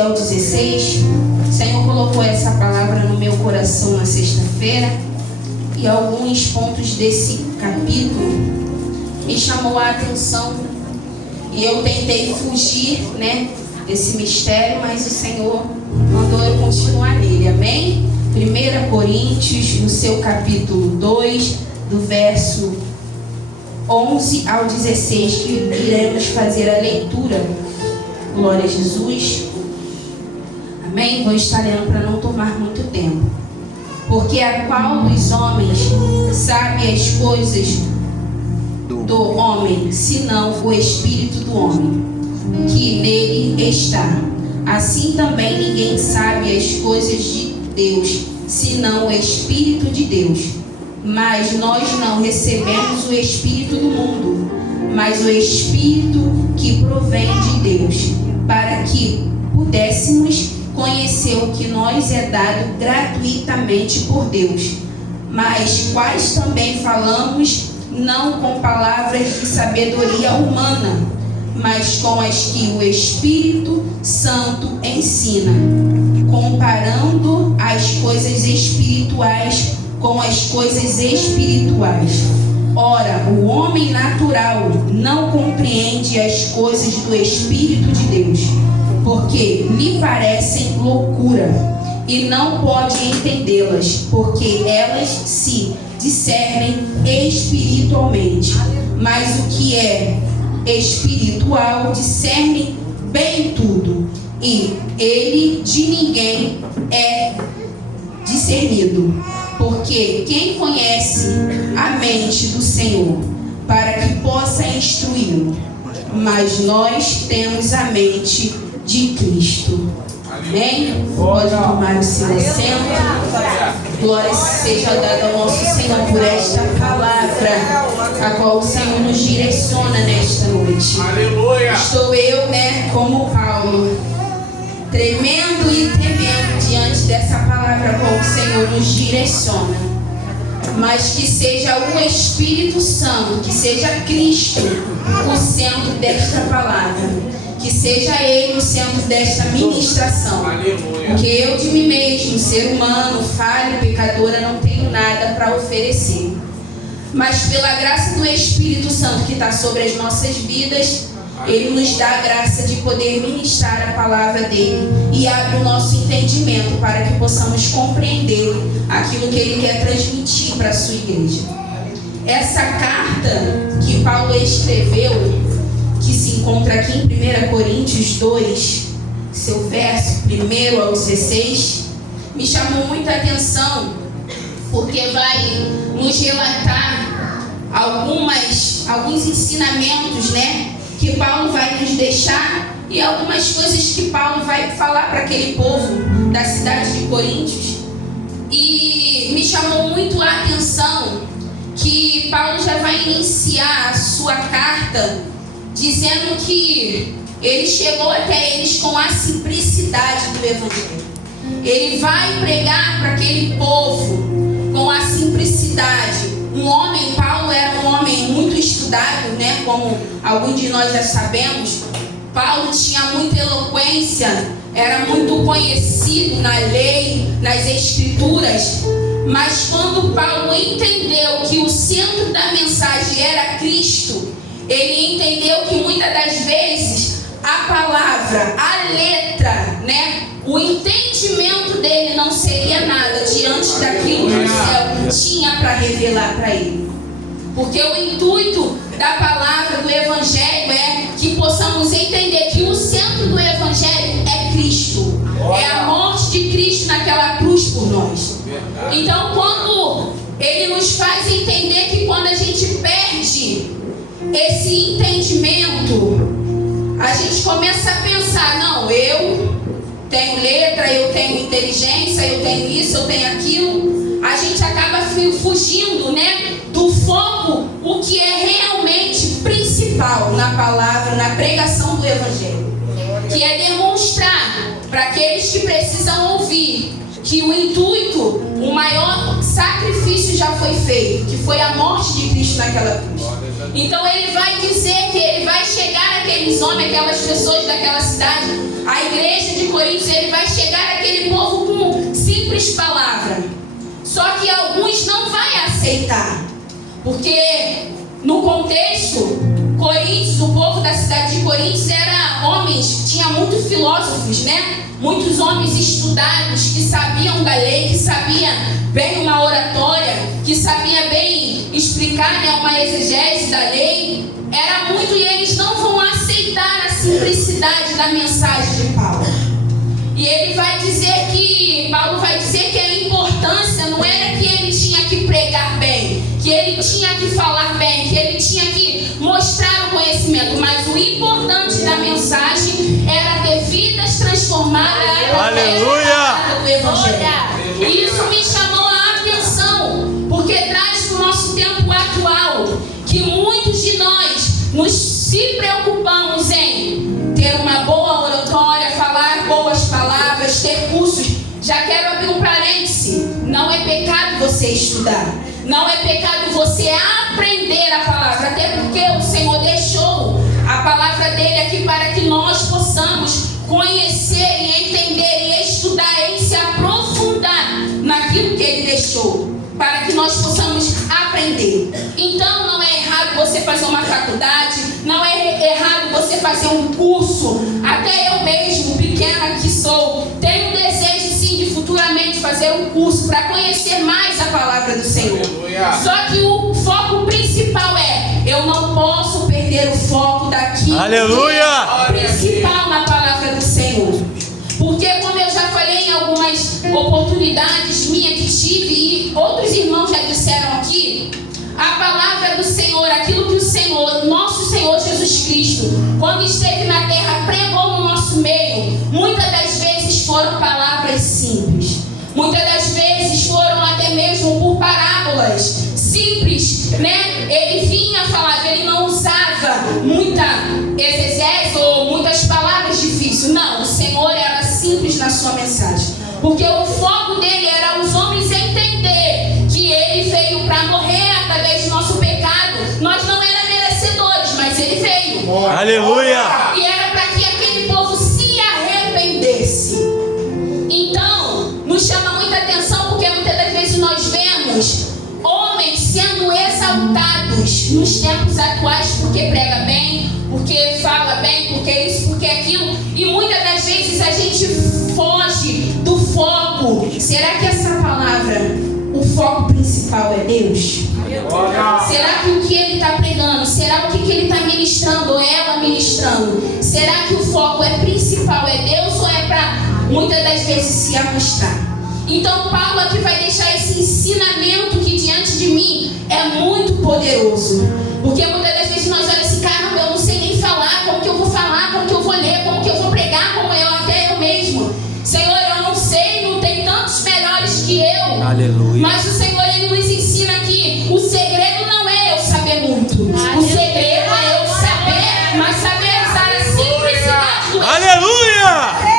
ao 16, o Senhor colocou essa palavra no meu coração na sexta-feira, e alguns pontos desse capítulo me chamou a atenção, e eu tentei fugir, desse mistério, mas o Senhor mandou eu continuar nele, amém? 1 Coríntios, no seu capítulo 2, do verso 11 ao 16, que iremos fazer a leitura. Glória a Jesus. Amém? Vou estar lendo para não tomar muito tempo. Porque a qual dos homens sabe as coisas do homem, senão o espírito do homem, que nele está? Assim também ninguém sabe as coisas de Deus, senão o Espírito de Deus. Mas nós não recebemos o Espírito do mundo, mas o Espírito que provém de Deus, para que pudéssemos conhecer o que nos é dado gratuitamente por Deus. Mas quais também falamos, não com palavras de sabedoria humana, mas com as que o Espírito Santo ensina, comparando as coisas espirituais com as coisas espirituais. Ora, o homem natural não compreende as coisas do Espírito de Deus, porque lhe parecem loucura, e não pode entendê-las, porque elas se discernem espiritualmente. Mas o que é espiritual discerne bem tudo, e ele de ninguém é discernido. Porque quem conhece a mente do Senhor, para que possa instruí-lo? Mas nós temos a mente de Cristo. Amém? Pode tomar o seu assento. Glória seja dada ao nosso Senhor por esta palavra, a qual o Senhor nos direciona nesta noite. Aleluia. Estou eu, como Paulo, tremendo e temendo diante dessa palavra com o Senhor nos direciona. Mas que seja o Espírito Santo, que seja Cristo o centro desta palavra, que seja Ele o centro desta ministração. Porque eu de mim mesmo, ser humano, falho, pecadora, não tenho nada para oferecer. Mas pela graça do Espírito Santo que está sobre as nossas vidas, Ele nos dá a graça de poder ministrar a palavra dEle e abre o nosso entendimento para que possamos compreender aquilo que Ele quer transmitir para a sua igreja. Essa carta que Paulo escreveu, que se encontra aqui em 1 Coríntios 2, seu verso 1 ao 16, me chamou muita atenção, porque vai nos relatar alguns ensinamentos, que Paulo vai nos deixar, e algumas coisas que Paulo vai falar para aquele povo da cidade de Coríntios. E me chamou muito a atenção que Paulo já vai iniciar a sua carta dizendo que ele chegou até eles com a simplicidade do Evangelho. Ele vai pregar para aquele povo com a simplicidade. Paulo era um homem muito estudado, como alguns de nós já sabemos. Paulo tinha muita eloquência, era muito conhecido na lei, nas escrituras. Mas quando Paulo entendeu que o centro da mensagem era Cristo, ele entendeu que muitas das vezes a palavra, a letra, o entendimento dele não seria nada diante daquilo que o céu tinha para revelar para ele. Porque o intuito da palavra do Evangelho é que possamos entender que o centro do Evangelho é Cristo. É a morte de Cristo naquela cruz por nós. Então, quando ele nos faz entender que quando a gente perde esse entendimento, a gente começa a pensar, não, eu tenho letra, eu tenho inteligência, eu tenho isso, eu tenho aquilo. A gente acaba fugindo, do foco, o que é realmente principal na palavra, na pregação do Evangelho, que é demonstrar para aqueles que precisam ouvir que o intuito, o maior sacrifício já foi feito, que foi a morte de Cristo naquela cruz. Então ele vai dizer que ele vai chegar àqueles homens, aquelas pessoas daquela cidade, a igreja de Coríntios, ele vai chegar àquele povo com simples palavras. Só que alguns não vai aceitar, porque no contexto, Coríntios, o povo da cidade de Coríntios era homens, tinha muitos filósofos, né? Muitos homens estudados que sabiam da lei, que sabiam bem uma oratória, que sabia bem explicar, né, uma exegese da lei. Era muito, e eles não vão aceitar a simplicidade da mensagem de Paulo. E ele vai dizer que, Paulo vai dizer que a importância não era que ele tinha que pregar bem, que ele tinha que falar bem, que ele tinha que mostrar o conhecimento, mas o importante da mensagem era ter vidas transformadas do Evangelho. E isso me chamou a atenção, porque traz para o nosso tempo atual que muitos de nós nos se preocupamos em ter uma boa oratória, falar boas palavras, ter cursos. Já quero abrir um parêntese: não é pecado você estudar, não é pecado você aprender a palavra, até porque o Senhor deixou a palavra dele aqui para que nós possamos conhecer e entender e estudar e se aprofundar naquilo que ele deixou, para que nós possamos aprender. Então não é errado você fazer uma faculdade, não é errado você fazer um curso. Até eu mesmo, pequena que sou, tenho um desejo sim de futuramente fazer um curso para conhecer mais a palavra do Senhor. Só que o foco principal eu não posso perder o foco daquilo que é principal na palavra do Senhor. Porque, como eu já falei em algumas oportunidades minhas que tive, e outros irmãos já disseram aqui, a palavra do Senhor, aquilo que o Senhor, nosso Senhor Jesus Cristo, quando esteve na terra, pregou no nosso meio, muitas das vezes foram palavras simples. Muitas das vezes foram até mesmo por parábolas simples, né? Ele vinha falar, ele não usava muita exegese ou muitas palavras difíceis. Não, o Senhor era simples na sua mensagem, porque o foco dele era os homens entender que ele veio para morrer através do nosso pecado. Nós não éramos merecedores, mas ele veio. Aleluia! E era para que aquele povo se arrependesse. Então, nos chama muita atenção, porque muitas das vezes nós vemos homens sendo exaltados nos tempos atuais porque prega bem, porque fala bem, porque isso, porque aquilo, e muitas das vezes a gente foge do foco. Será que essa palavra, o foco principal é Deus? Será que o que ele está pregando, será o que ele está ministrando ou ela ministrando, será que o foco principal é Deus ou é para muitas das vezes se amostrar? Então Paulo aqui vai deixar esse ensinamento que diante de mim é muito poderoso, porque muitas das vezes nós olhamos assim: caramba, eu não sei nem falar, como que eu vou falar, como que eu vou ler, como que eu vou pregar, como até eu mesmo, Senhor, eu não sei, não tem tantos melhores que eu. Aleluia. Mas o Senhor, ele nos ensina que o segredo não é eu saber muito, o segredo é eu saber, mas saber usar a simplicidade do Aleluia!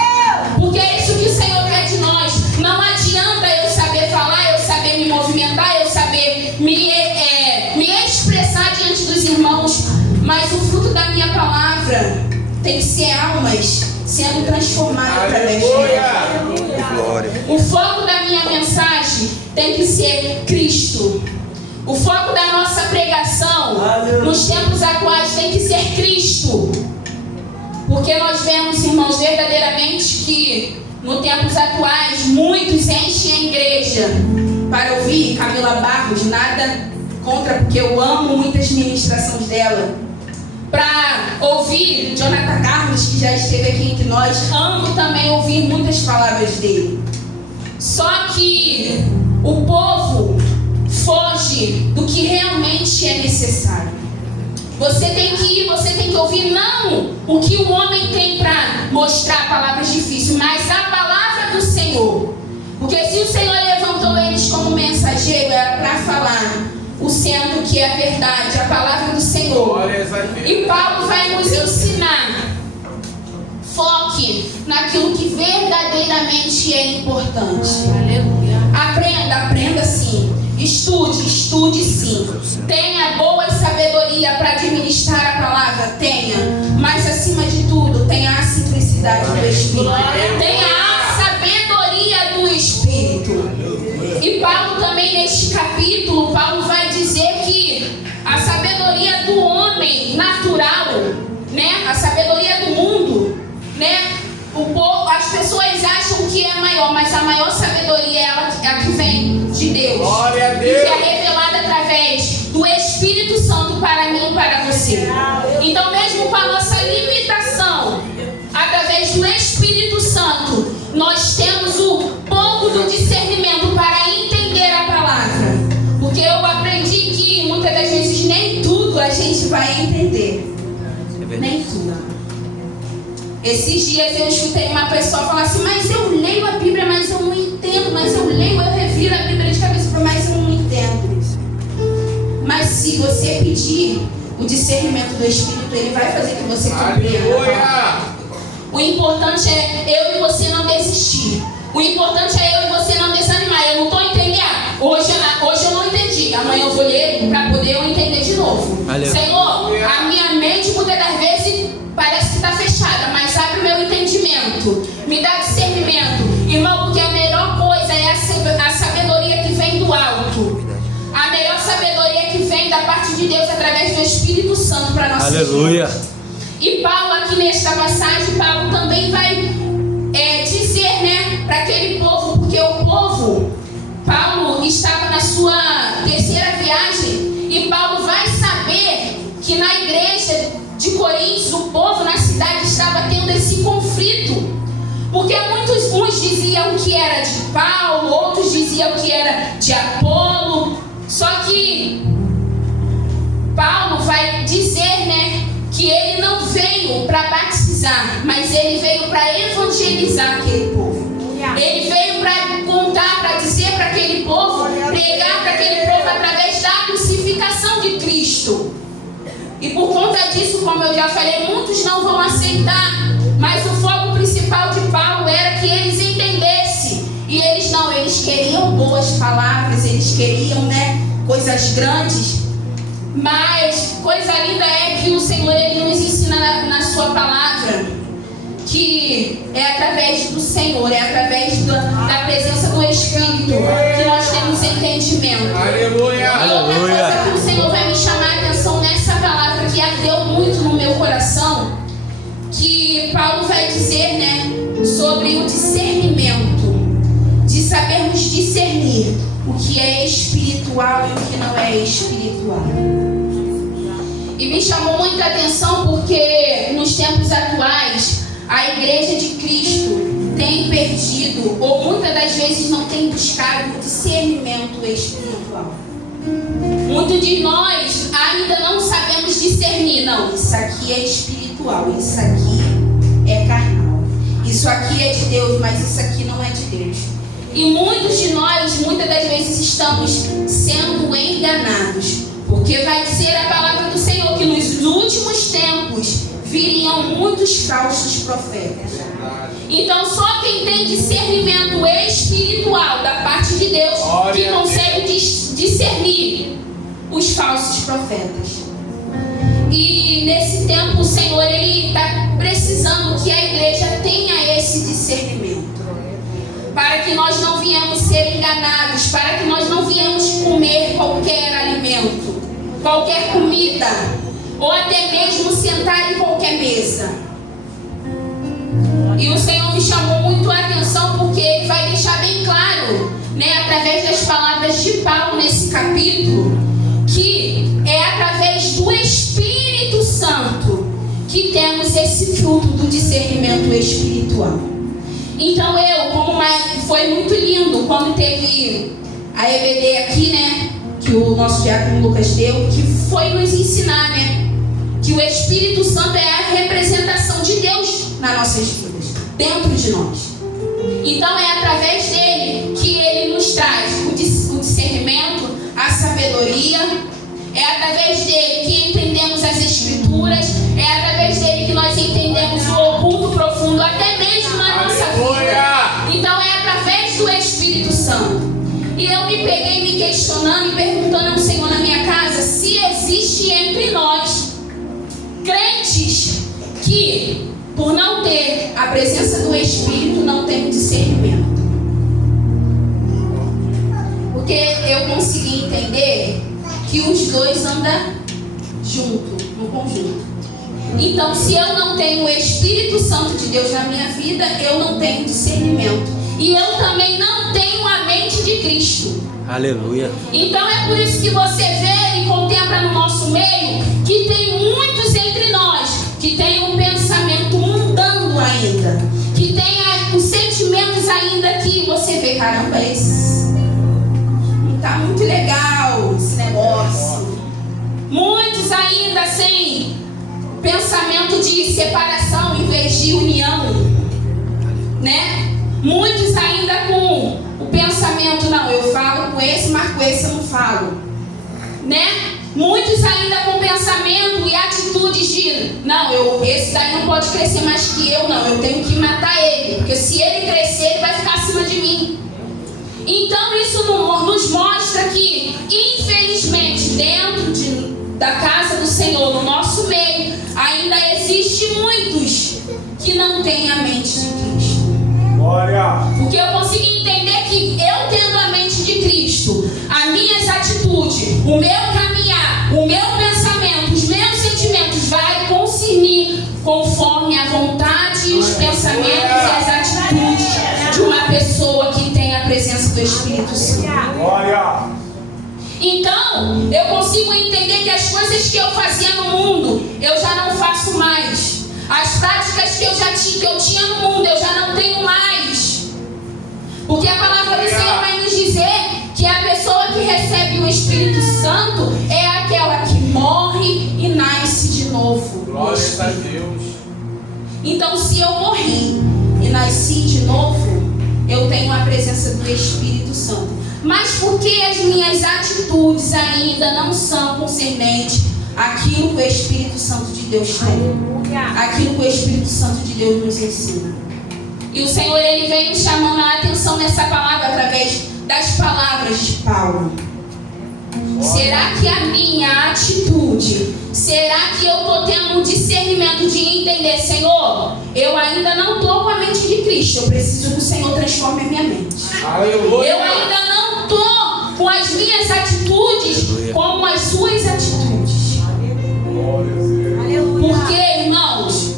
porque é isso que o Senhor quer de nós. Não adianta eu saber falar, eu saber me movimentar, eu saber me expressar diante dos irmãos, mas o fruto da minha palavra tem que ser almas sendo transformadas através de mim. O foco da minha mensagem tem que ser Cristo. O foco da nossa pregação nos tempos atuais tem que ser Cristo. Porque nós vemos, irmãos, verdadeiramente que nos tempos atuais muitos enchem a igreja para ouvir Camila Barros, nada contra, porque eu amo muitas ministrações dela, para ouvir Jonathan Carlos, que já esteve aqui entre nós. Amo também ouvir muitas palavras dele. Só que o povo foge do que realmente é necessário. Você tem que ir, você tem que ouvir não o que o homem tem para mostrar palavras difíceis, mas a palavra do Senhor. Porque se o Senhor levantou eles como mensageiro, era para falar o centro, que é a verdade, a palavra do Senhor. E Paulo vai nos ensinar: foque naquilo que verdadeiramente é importante. Aprenda sim. Estude sim. Tenha boa sabedoria para administrar a palavra, tenha. Mas acima de tudo, tenha a simplicidade do Espírito. Tenha a sabedoria do Espírito. E Paulo também neste capítulo, Paulo vai dizer que a sabedoria do homem natural, né? A sabedoria do mundo, né? As pessoas acham que é maior, mas a maior sabedoria é a que vem de Deus. Glória a Deus. E que é revelada através do Espírito Santo para mim e para você. Então, mesmo com a nossa limitação, através do Espírito Santo, nós temos o pouco do discernimento para entender a palavra. Porque eu aprendi que muitas das vezes nem tudo a gente vai entender. Nem tudo. Esses dias eu escutei uma pessoa falar assim: mas eu leio a Bíblia, mas eu não entendo. Mas eu leio, eu reviro a Bíblia de cabeça para mas eu não entendo. Mas se você pedir o discernimento do Espírito, ele vai fazer que você compreenda. O importante é eu e você não desistir. O importante é eu e você não desanimar. Eu não estou entendendo. Hoje eu não entendi. Amanhã eu vou ler para poder eu entender de novo. Valeu. Senhor, a minha mente muitas das vezes parece que está fechada, mas abre o meu entendimento. Me dá discernimento. Irmão, porque a melhor coisa é a sabedoria que vem do alto. A melhor sabedoria que vem da parte de Deus através do Espírito Santo para nossa vida. Aleluia. E Paulo aqui nesta passagem, Paulo também vai dizer, né, para aquele povo, porque o povo, Paulo estava na sua terceira viagem, e Paulo vai saber que na igreja de Coríntios, o povo na cidade estava tendo esse conflito, porque uns diziam que era de Paulo, outros diziam que era de Apolo. Só que Paulo vai dizer, né, que ele não veio para batizar, mas ele veio para evangelizar aquele povo. Ele veio para contar, para dizer para aquele povo, pregar para aquele povo através da crucificação de Cristo. E por conta disso, como eu já falei, muitos não vão aceitar. Mas o foco principal de Paulo era que eles entendessem. E eles não, eles queriam boas palavras, eles queriam, né, coisas grandes. Mas coisa linda é que o Senhor, ele nos ensina na sua palavra que é através do Senhor, é através da presença do Espírito que nós temos entendimento. Aleluia. E outra coisa que o Senhor vai me chamar a atenção nessa palavra que ardeu muito no meu coração, que Paulo vai dizer, né, sobre o discernimento, de sabermos discernir o que é espiritual e o que não é espiritual. E me chamou muita atenção porque nos tempos atuais a igreja de Cristo tem perdido, ou muitas das vezes não tem buscado o discernimento espiritual. Muitos de nós ainda não sabemos discernir. Não, isso aqui é espiritual, isso aqui é carnal, isso aqui é de Deus, mas isso aqui não é de Deus. E muitos de nós, muitas das vezes, estamos sendo enganados, porque vai dizer a palavra do Senhor que nos últimos tempos viriam muitos falsos profetas. Então só quem tem discernimento espiritual da parte de Deus que consegue discernir os falsos profetas. E nesse tempo o Senhor, ele está precisando que a igreja tenha esse discernimento, para que nós não venhamos ser enganados, para que nós não venhamos comer qualquer alimento, qualquer comida, ou até mesmo sentar em qualquer mesa. E o Senhor me chamou muito a atenção porque ele vai deixar bem claro, né, através das palavras de Paulo nesse capítulo, que é através do Espírito Santo que temos esse fruto do discernimento espiritual. Então foi muito lindo quando teve a EBD aqui, né, que o nosso diácono Lucas deu, que foi nos ensinar, né, que o Espírito Santo é a representação de Deus nas nossas vidas, dentro de nós. Então é através dele que ele nos traz o discernimento, a sabedoria, é através dele que entendemos as Escrituras, é através dele que nós entendemos o oculto profundo, até mesmo na nossa vida. Então é através do Espírito Santo. E eu me peguei me questionando e perguntando ao Senhor na minha casa se existe entre nós crentes que, por não ter a presença do Espírito, não tem discernimento. Porque eu consegui entender que os dois andam junto, no conjunto. Então, se eu não tenho o Espírito Santo de Deus na minha vida, eu não tenho discernimento. E eu também não tenho a mente de Cristo. Aleluia. Então é por isso que você vê e contempla no nosso meio que tem muitos entre nós que tem um pensamento mundano ainda, que tem os sentimentos ainda que você vê, caramba, esse não tá muito legal esse negócio. Muitos ainda sem pensamento de separação em vez de união, né? Muitos ainda com o pensamento, não, eu falo com esse, mas com esse eu não falo, né? Muitos ainda com pensamento e atitudes de, não, esse daí não pode crescer mais que eu, não, eu tenho que matar ele, porque se ele crescer, ele vai ficar acima de mim. Então isso nos mostra que, infelizmente, dentro da casa do Senhor, no nosso meio, ainda existe muitos que não têm a mente de Cristo. Glória. Porque eu consigo entender que eu tendo a mente de Cristo, as minhas atitudes, o meu caminhar, o meu pensamento, os meus sentimentos vai concernir conforme a vontade e os pensamentos e as atitudes de uma pessoa que tem a presença do Espírito Santo. Glória. Então, eu consigo entender que as coisas que eu fazia no mundo, eu já não faço mais. As práticas que eu tinha no mundo, eu já não tenho mais. Porque a palavra do Senhor vai nos dizer que a pessoa que recebe o Espírito Santo é aquela que morre e nasce de novo. Glória a Deus. Então, se eu morri e nasci de novo, eu tenho a presença do Espírito Santo. Mas por que as minhas atitudes ainda não são concernentes àquilo que o Espírito Santo de Deus tem? Aquilo que o Espírito Santo de Deus nos ensina. E o Senhor, Ele vem nos chamando a atenção nessa palavra através das palavras de Paulo. Será que a minha atitude, será que eu estou tendo um discernimento de entender, Senhor, eu ainda não estou com a mente de Cristo, eu preciso que o Senhor transforme a minha mente. Aleluia. Eu ainda não estou com as minhas atitudes como as suas atitudes. Porque, irmãos,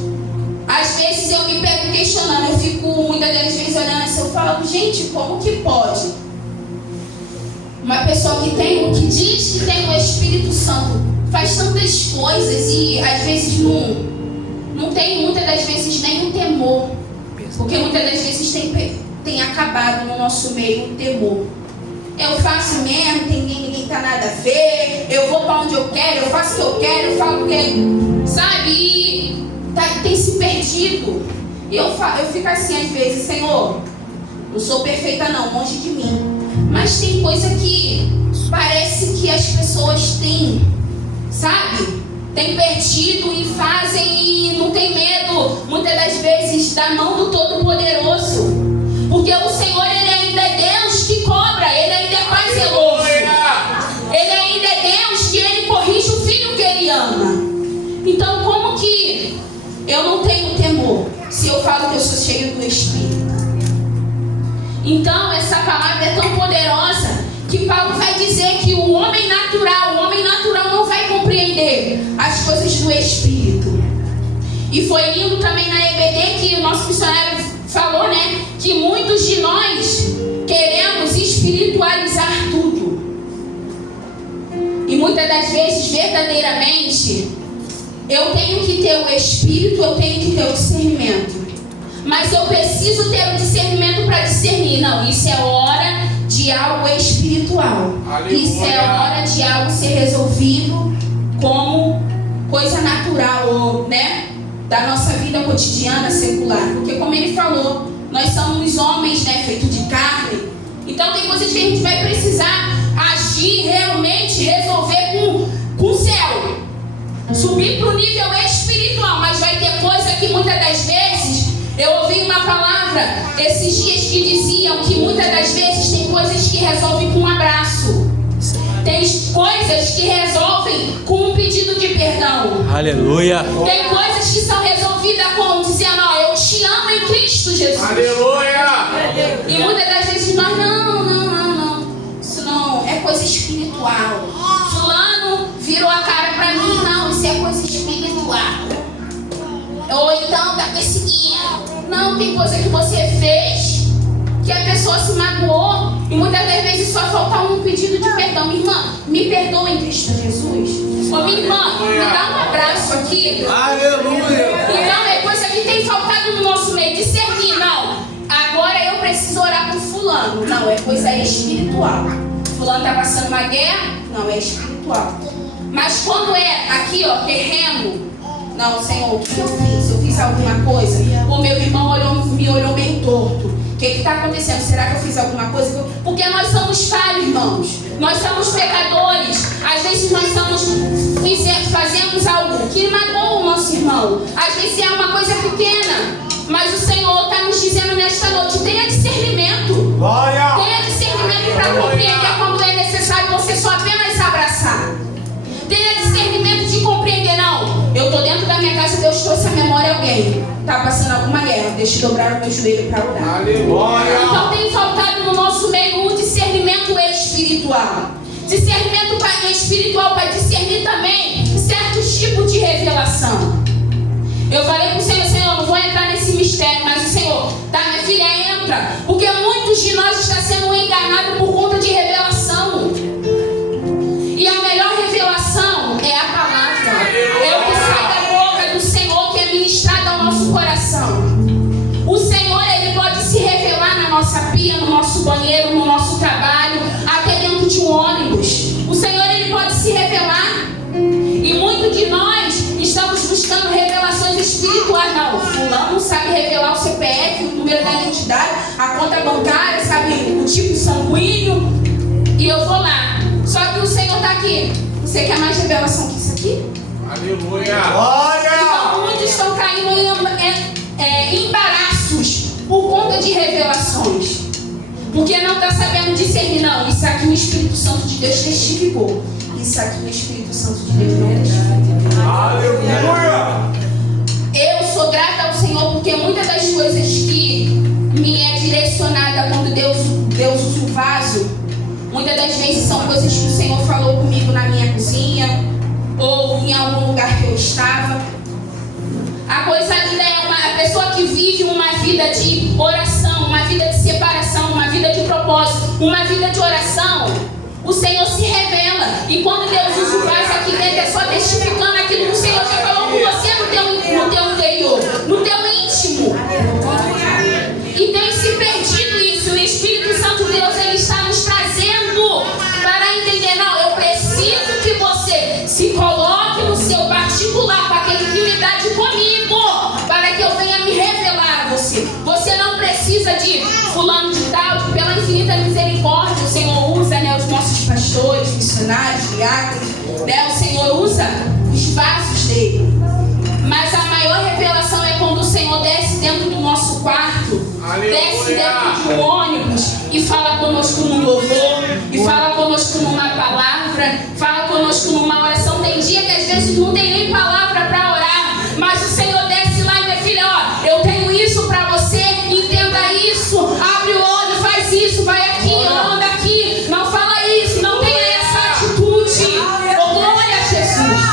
às vezes eu me pego questionando, eu fico muitas das vezes olhando assim, eu falo, gente, como que pode? Uma pessoa que diz que tem o Espírito Santo, faz tantas coisas e às vezes não tem muitas das vezes nem o temor. Porque muitas das vezes tem acabado no nosso meio o temor. Eu faço mesmo, ninguém tá nada a ver, eu vou para onde eu quero, eu faço o que eu quero, eu falo o que, sabe? E tem se perdido. Eu fico assim às vezes, Senhor, não sou perfeita não, longe de mim. Mas tem coisa que parece que as pessoas têm, sabe? Tem perdido e fazem e não tem medo, muitas das vezes, da mão do Todo-Poderoso. Porque o Senhor, Ele ainda é Deus que cobra, Ele ainda é Pai zeloso. Ele ainda é Deus que Ele corrige o filho que Ele ama. Então, como que eu não tenho temor se eu falo que eu sou cheio do Espírito? Então, essa palavra é tão poderosa que Paulo vai dizer que o homem natural não vai compreender as coisas do Espírito. E foi lindo também na EBD que o nosso missionário falou, né? Que muitos de nós queremos espiritualizar tudo. E muitas das vezes, verdadeiramente, eu tenho que ter o Espírito, eu tenho que ter o discernimento. Mas eu preciso ter o discernimento para discernir. Não, isso é hora de algo espiritual. Aleluia. Isso é hora de algo ser resolvido como coisa natural, né? Da nossa vida cotidiana, secular. Porque como ele falou, nós somos homens, né? Feitos de carne. Então tem coisas que a gente vai precisar agir, realmente resolver com o céu. Subir para o nível espiritual. Mas vai ter coisa que muitas das vezes Eu ouvi uma palavra esses dias que diziam que muitas das vezes tem coisas que resolvem com um abraço. Tem coisas que resolvem com um pedido de perdão. Aleluia. Tem coisas que são resolvidas com dizendo, ó, eu te amo em Cristo Jesus. Aleluia. E muitas das vezes nós, não. Isso não é coisa espiritual. Fulano virou a cara pra mim, não, isso é coisa espiritual. Ou então tá perseguindo. Não, tem coisa que você fez que a pessoa se magoou e muitas das vezes só falta um pedido de perdão. Minha irmã, me perdoa em Cristo Jesus. Ô minha irmã, me dá um abraço aqui. Aleluia. Então é coisa que tem faltado no nosso meio, discernir. Não, agora eu preciso orar por fulano. Não, é coisa espiritual. Fulano tá passando uma guerra. Não, é espiritual. Mas quando é aqui, ó, terreno, não, Senhor, o que eu fiz? Eu fiz alguma coisa? O meu irmão me olhou meio torto. O que está acontecendo? Será que eu fiz alguma coisa? Porque nós somos falhos, irmãos. Nós somos pecadores. Às vezes nós fazemos algo que magoa o nosso irmão. Às vezes é uma coisa pequena. Mas o Senhor está nos dizendo nesta noite, tenha discernimento. Tenha discernimento para compreender quando é necessário você só apenas abraçar. Tenha discernimento de compreender, não. Eu estou dentro da minha casa, Deus trouxe a memória alguém. Está passando alguma guerra, deixa eu dobrar o meu joelho para orar. Aleluia. Então tem faltado no nosso meio o discernimento espiritual. Discernimento espiritual para discernir também certos tipos de revelação. Eu falei para o Senhor, não vou entrar nesse mistério, mas o Senhor, tá, minha filha, entra. Porque muitos de nós estão sendo enganados por conta de revelação. E a melhor revelação é a palavra. É o que sai da boca do Senhor, que é ministrado ao nosso coração. O Senhor, Ele pode se revelar na nossa pia, no nosso banheiro, no nosso trabalho, até dentro de um ônibus. O Senhor, Ele pode se revelar. E muitos de nós estamos buscando revelações espirituais. Não, fulano sabe revelar o CPF, o número da identidade, a conta bancária, sabe o tipo sanguíneo. E eu vou lá. Só que o Senhor está aqui. Você quer mais revelação que isso aqui? Aleluia. Então muitos estão caindo em embaraços por conta de revelações. Porque não está sabendo discernir. Não, isso aqui o Espírito Santo de Deus testificou. Isso aqui o Espírito Santo de Deus não testificou. Aleluia. Eu sou grata ao Senhor porque muitas das coisas que me é direcionada quando Deus usa o vaso, muitas das vezes são coisas que o Senhor falou comigo na minha cozinha ou em algum lugar que eu estava. A coisa linda é a pessoa que vive uma vida de oração, uma vida de separação, uma vida de propósito, uma vida de oração. O Senhor se revela. E quando Deus usa o vaso aqui dentro, é só testificando aquilo que o Senhor já falou com você no teu interior, no teu íntimo. E tem se perdido isso. O Espírito Santo de Deus, Ele está nos trazendo para entender, não, eu preciso que você se coloque no seu particular, com aquela intimidade comigo, para que eu venha me revelar a você. Você não precisa de fulano de tal, pela infinita misericórdia, o Senhor usa, né, os nossos pastores, missionários, diáconos, né, o Senhor usa os vasos dele. Mas a maior revelação é quando o Senhor desce dentro do nosso quarto, desce dentro de um ônibus e fala conosco num louvor, e fala conosco numa palavra, fala conosco numa oração. Tem dia que às vezes não tem nem palavra para orar, mas o Senhor desce lá e minha filha, ó, eu tenho isso para você, entenda isso, abre o olho, faz isso, vai aqui, anda aqui, não fala isso, não tenha essa atitude. Oh, glória a Jesus.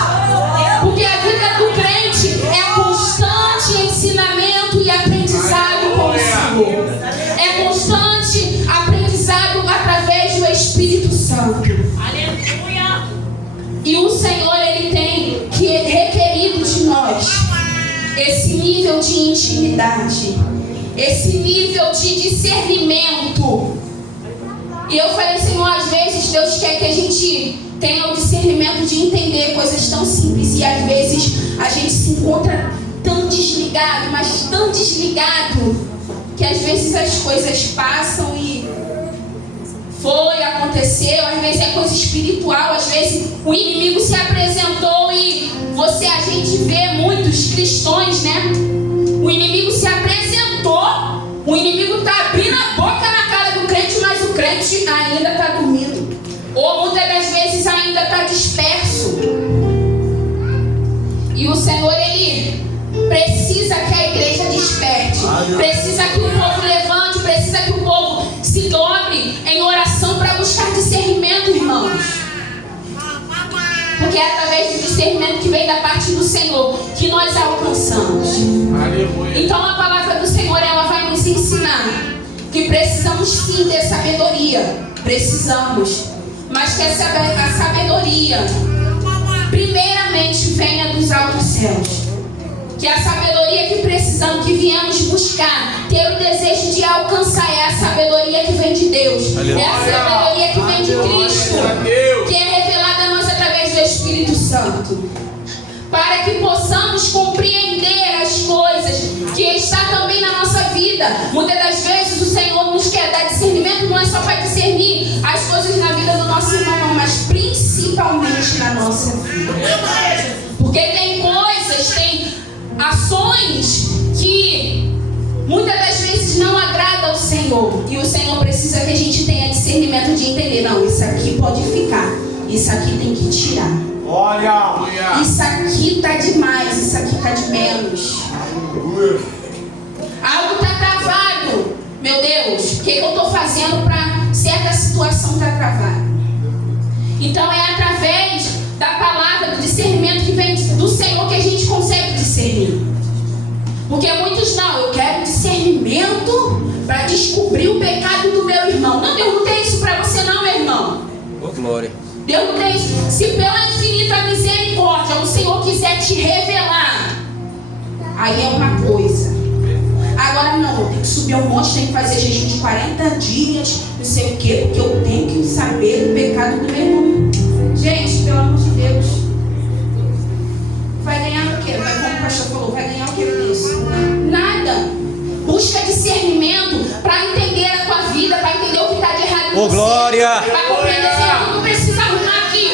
Porque a vida do crente é constante ensinamento e aprendizado com o Senhor. É constante aprendizado através do Espírito Santo. Aleluia. E o Senhor, Ele tem requerido de nós esse nível de intimidade, esse nível de discernimento. E eu falei, Senhor, às vezes Deus quer que a gente tenha o discernimento de entender coisas tão simples, e às vezes a gente se encontra tão desligado, mas tão desligado, que às vezes as coisas passam e aconteceu, às vezes é coisa espiritual, às vezes o inimigo se apresentou e a gente vê muitos cristãos, né? O inimigo se apresentou O inimigo está abrindo a boca na cara do crente, mas o crente ainda está dormindo. Ou muitas das vezes ainda está disperso. E o Senhor, Ele precisa que a igreja desperte. Precisa que o povo levante. Precisa que o povo se dobre em oração para buscar discernimento, irmãos. Porque é através do discernimento que vem da parte do Senhor que nós alcançamos. Aleluia. Então a palavra do Senhor, ela vai nos ensinar que precisamos sim ter sabedoria. Precisamos. Mas que a sabedoria primeiramente venha dos altos céus. Que a sabedoria que precisamos, que viemos buscar, ter o desejo de alcançar, é a sabedoria que vem de Deus. Aleluia. É a sabedoria que vem de Cristo, que é revelada a nós através do Espírito Santo. Para que possamos compreender as coisas que está também na nossa vida. Muitas das vezes o Senhor nos quer dar discernimento, não é só para discernir as coisas na vida do nosso irmão, não, mas principalmente na nossa vida. Porque tem coisas, tem ações que muitas das vezes não agradam ao Senhor. E o Senhor precisa que a gente tenha discernimento de entender, não, isso aqui pode ficar, isso aqui tem que tirar. Olha! Isso aqui tá demais, isso aqui tá de menos. Algo tá travado. Meu Deus, o que eu tô fazendo para certa situação tá travada? Então é através da palavra, do discernimento que vem do Senhor que a gente consegue discernir. Porque muitos não, eu quero discernimento para descobrir o pecado do meu irmão. Não, Deus não tem isso para você não, meu irmão. Oh, glória. Deus não tem isso. Se pela infinita misericórdia o Senhor quiser te revelar, aí é uma coisa. Agora não, eu tenho que subir ao monte, tenho que fazer jejum de 40 dias, não sei o quê, porque eu tenho que saber do pecado do meu irmão. Gente, pelo amor de Deus, vai ganhar o quê? Vai, como o pastor falou, vai ganhar o quê com isso? Nada. Busca discernimento para entender a tua vida, para entender o que está de errado. Ô, glória! Para compreender, Senhor, não precisa arrumar aqui,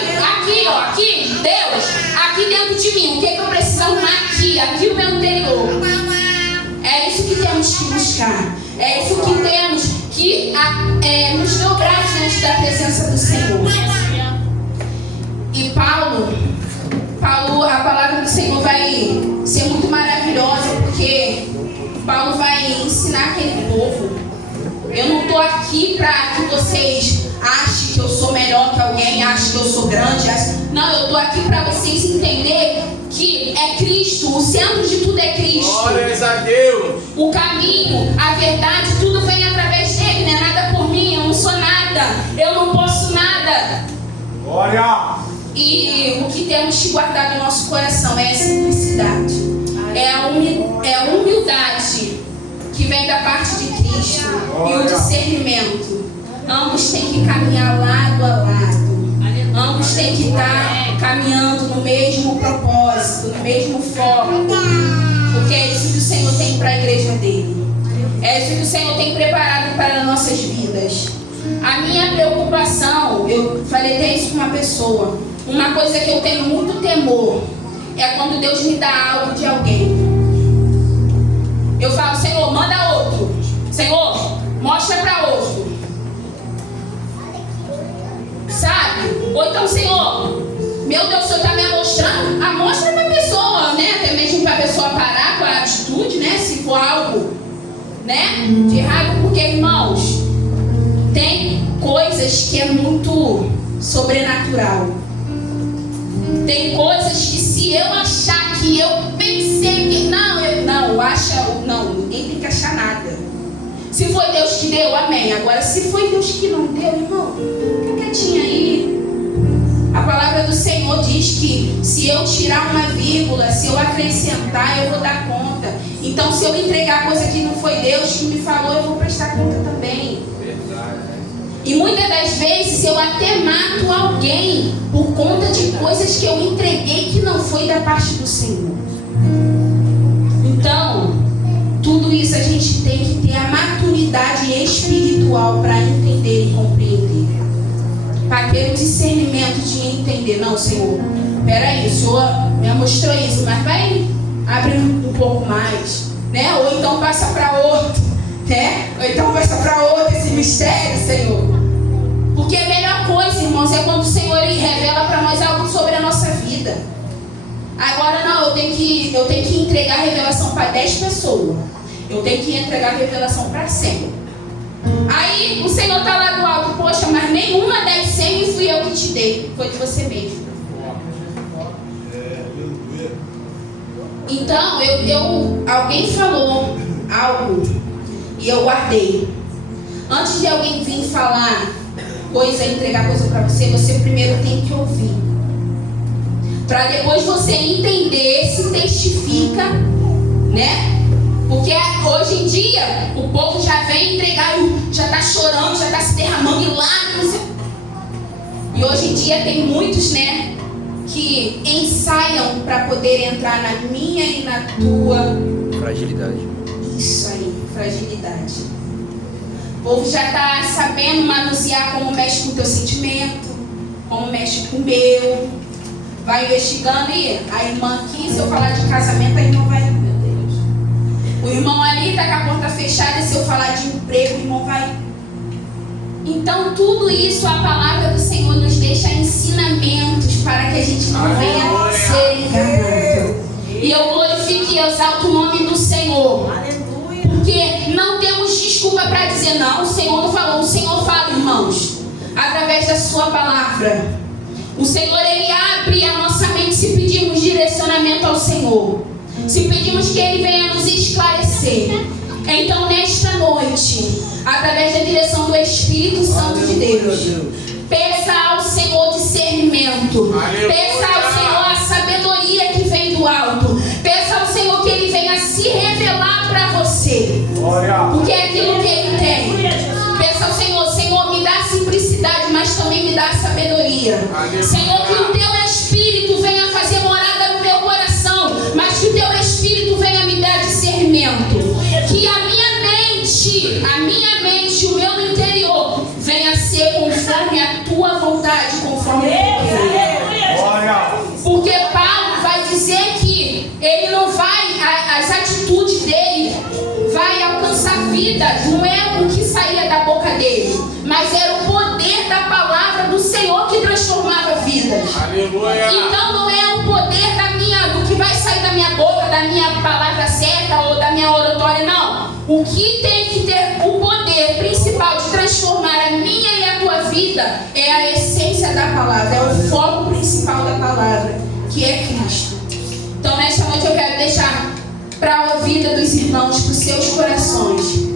Deus, aqui dentro de mim, o que eu preciso arrumar aqui o meu interior. É isso que temos que buscar, é isso que temos que nos dobrar diante da presença do Senhor. E Paulo, a palavra do Senhor vai ser muito maravilhosa, porque Paulo vai ensinar aquele povo. Eu não estou aqui para que vocês achem que eu sou melhor que alguém, achem que eu sou grande. Não, eu estou aqui para vocês entenderem que é Cristo, o centro de tudo é Cristo. Glórias a Deus. O caminho, a verdade, tudo vem através dele, não é nada por mim, eu não sou nada, eu não posso nada. Glória. E o que temos que guardar no nosso coração é a simplicidade, é a humildade que vem da parte de Cristo e o discernimento. Ambos têm que caminhar lado a lado. Ambos têm que estar caminhando no mesmo propósito, no mesmo foco. Porque é isso que o Senhor tem para a igreja dele. É isso que o Senhor tem preparado para as nossas vidas. A minha preocupação, eu falei até isso com uma pessoa, uma coisa que eu tenho muito temor é quando Deus me dá algo de alguém. Eu falo, Senhor, manda outro. Senhor, mostra para outro. Sabe? Ou então, Senhor, meu Deus, o Senhor está me mostrando. Mostra para a pessoa, né? Até mesmo para a pessoa parar com a atitude, né? Se for algo, né? De errado, porque, irmãos, tem coisas que é muito sobrenatural. Tem coisas que se eu achar que eu pensei que... Não, ninguém tem que achar nada. Se foi Deus que deu, amém. Agora, se foi Deus que não deu, irmão, fica quietinho aí. A palavra do Senhor diz que se eu tirar uma vírgula, se eu acrescentar, eu vou dar conta. Então, se eu entregar coisa que não foi Deus que me falou, eu vou prestar conta também. E muitas das vezes eu até mato alguém por conta de coisas que eu entreguei que não foi da parte do Senhor. Então, tudo isso a gente tem que ter a maturidade espiritual para entender e compreender. Para ter o discernimento de entender. Não, Senhor, peraí, o Senhor me mostrou isso, mas vai abrir um pouco mais, né? Ou então passa para outro. né? Ou então vai só para outro esse mistério, Senhor. Porque a melhor coisa, irmãos, é quando o Senhor ele revela para nós algo sobre a nossa vida. Agora não, eu tenho que entregar a revelação para 10 pessoas. Eu tenho que entregar a revelação para 100. Aí o Senhor está lá do alto, poxa, mas nenhuma das 100 fui eu que te dei, foi de você mesmo. Então, alguém falou algo e eu guardei. Antes de alguém vir falar coisa, entregar coisa para você, você primeiro tem que ouvir. Para depois você entender se testifica, né? Porque hoje em dia o povo já vem entregar, já está chorando, já está se derramando em lágrimas. E hoje em dia tem muitos, né, que ensaiam para poder entrar na minha e na tua fragilidade. Isso aí, fragilidade. O povo já está sabendo manusear como mexe com o teu sentimento, como mexe com o meu. Vai investigando e a irmã aqui, se eu falar de casamento, a irmã vai, meu Deus. O irmão ali está com a porta fechada, se eu falar de emprego, o irmão vai. Então tudo isso a palavra do Senhor nos deixa ensinamentos para que a gente não venha ser enganado. E eu glorifico e exalto o nome do Senhor. Porque não temos desculpa para dizer não, o Senhor não falou. O Senhor fala, irmãos, através da sua palavra. O Senhor, Ele abre a nossa mente se pedirmos direcionamento ao Senhor. Se pedimos que Ele venha nos esclarecer. Então, nesta noite, através da direção do Espírito Santo de Deus, peça ao Senhor discernimento. Peça ao Senhor a sabedoria que vem do alto. Peça ao Senhor que Ele venha se revelar para você. Porque é aquilo que Ele tem. Peça ao Senhor, Senhor, me dá simplicidade, mas também me dá sabedoria. Senhor, que o Teu Espírito venha fazer morada no meu coração, mas que o Teu Espírito venha me dar discernimento. Que a minha mente, o meu interior venha ser conforme a Tua vontade, conforme o Teu querer. Porque Paulo vai dizer que ele não vai, as atitudes dele vai alcançar vida. Não é o que saía da boca dele, mas era o poder da palavra do Senhor que transformava vidas. Aleluia. Então não é o poder do que vai sair da minha boca, da minha palavra certa ou da minha oratória, não. O que tem que ter o poder principal de transformar a minha e a tua vida é a essência da palavra, é o foco principal da palavra, que é Cristo. Então nesta noite eu quero deixar para a ouvida dos irmãos, para os seus corações.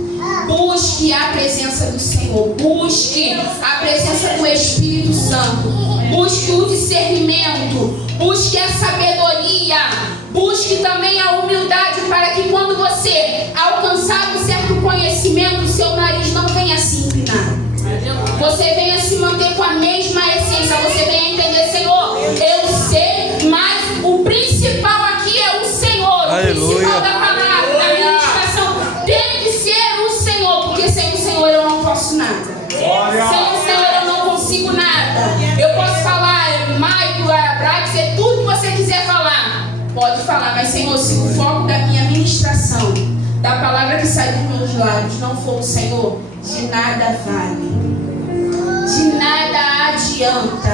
Busque a presença do Senhor, busque a presença do Espírito Santo, busque o discernimento, busque a sabedoria, busque também a humildade, para que quando você alcançar um certo conhecimento, o seu nariz não venha se inclinar. Você venha se manter com a mesma essência, você venha entender, Senhor, eu sei, mas o principal aqui é o Senhor. Aleluia. O principal da palavra, da ministração, tem que ser o Senhor, porque sem o Senhor eu não posso nada. Sem o Senhor eu não consigo nada. Eu posso falar, Maico, Abrax, tudo que você quiser falar. Pode falar, mas Senhor, se o foco da minha ministração, da palavra que sai dos meus lábios, não for o Senhor, de nada vale. De nada adianta.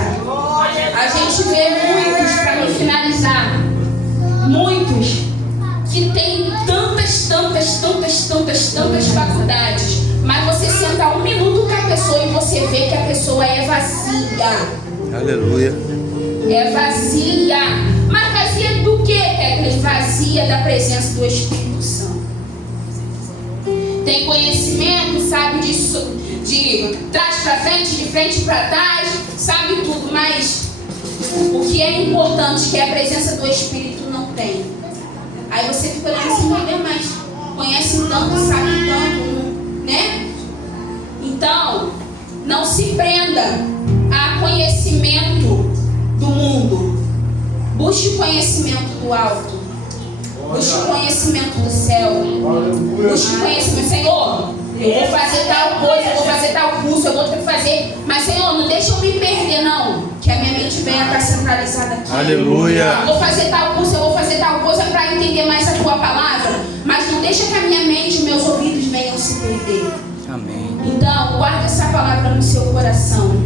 A gente vê muitos, para me finalizar, muitos que têm tantas faculdades, mas você senta um minuto com a pessoa e você vê que a pessoa é vazia. Aleluia. É vazia. Mas vazia do que, Teclas? Vazia da presença do Espírito Santo. Tem conhecimento, sabe disso, de trás para frente, de frente para trás, sabe tudo, mas o que é importante, que é a presença do Espírito, não tem. Aí você fica olhando assim, mas conhece tanto, sabe tanto, né? Então, não se prenda a conhecimento do mundo. Busque conhecimento do alto. Busque conhecimento do céu. Busque conhecimento. Senhor, eu vou fazer tal coisa, eu vou fazer tal curso, eu vou ter que fazer. Mas, Senhor, não deixa eu me perder, não. Que a minha mente venha estar centralizada aqui. Aleluia. Vou fazer tal coisa, eu vou fazer tal coisa para entender mais a tua palavra. Mas não deixa que a minha mente e meus ouvidos venham se perder. Amém. Então, guarde essa palavra no seu coração.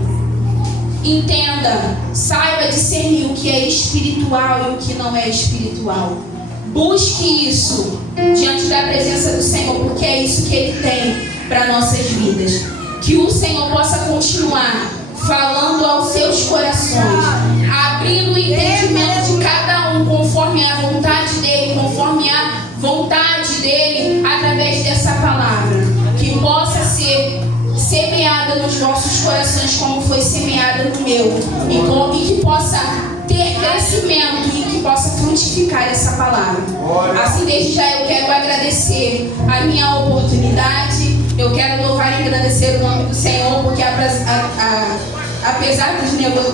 Entenda, saiba discernir o que é espiritual e o que não é espiritual. Busque isso diante da presença do Senhor, porque é isso que Ele tem para nossas vidas. Que o Senhor possa continuar falando aos seus corações, abrindo o entendimento de cada um conforme a vontade dEle, conforme a vontade dEle, através dessa palavra. Que possa ser semeada nos vossos corações como foi semeada no meu, e que possa ter crescimento e que possa frutificar essa palavra. Assim, desde já eu quero agradecer a minha oportunidade. Eu quero louvar e agradecer o nome do Senhor, porque apesar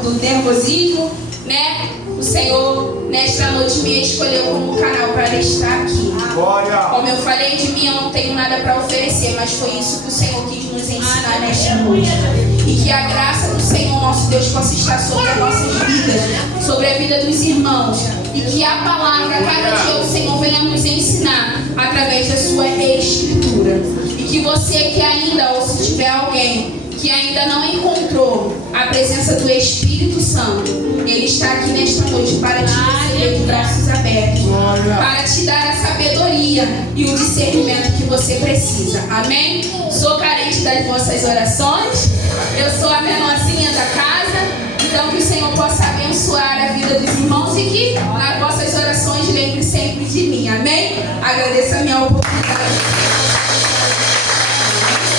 do nervosismo, né, o Senhor nesta noite me escolheu como canal para estar aqui. Como eu falei de mim, eu não tenho nada para oferecer, mas foi isso que o Senhor quis nos ensinar nesta noite. E que a graça do Senhor, nosso Deus, possa estar sobre as nossas vidas, sobre a vida dos irmãos. E que a palavra, cada dia, o Senhor venha nos ensinar através da sua escritura. E que você que ainda, ou se tiver alguém que ainda não encontrou a presença do Espírito Santo, Ele está aqui nesta noite para te receber de braços abertos, para te dar a sabedoria e o discernimento que você precisa. Amém? Sou carente das vossas orações, eu sou a menorzinha da casa, então que o Senhor possa abençoar a vida dos irmãos e que nas vossas orações lembre sempre de mim. Amém? Agradeço a minha oportunidade.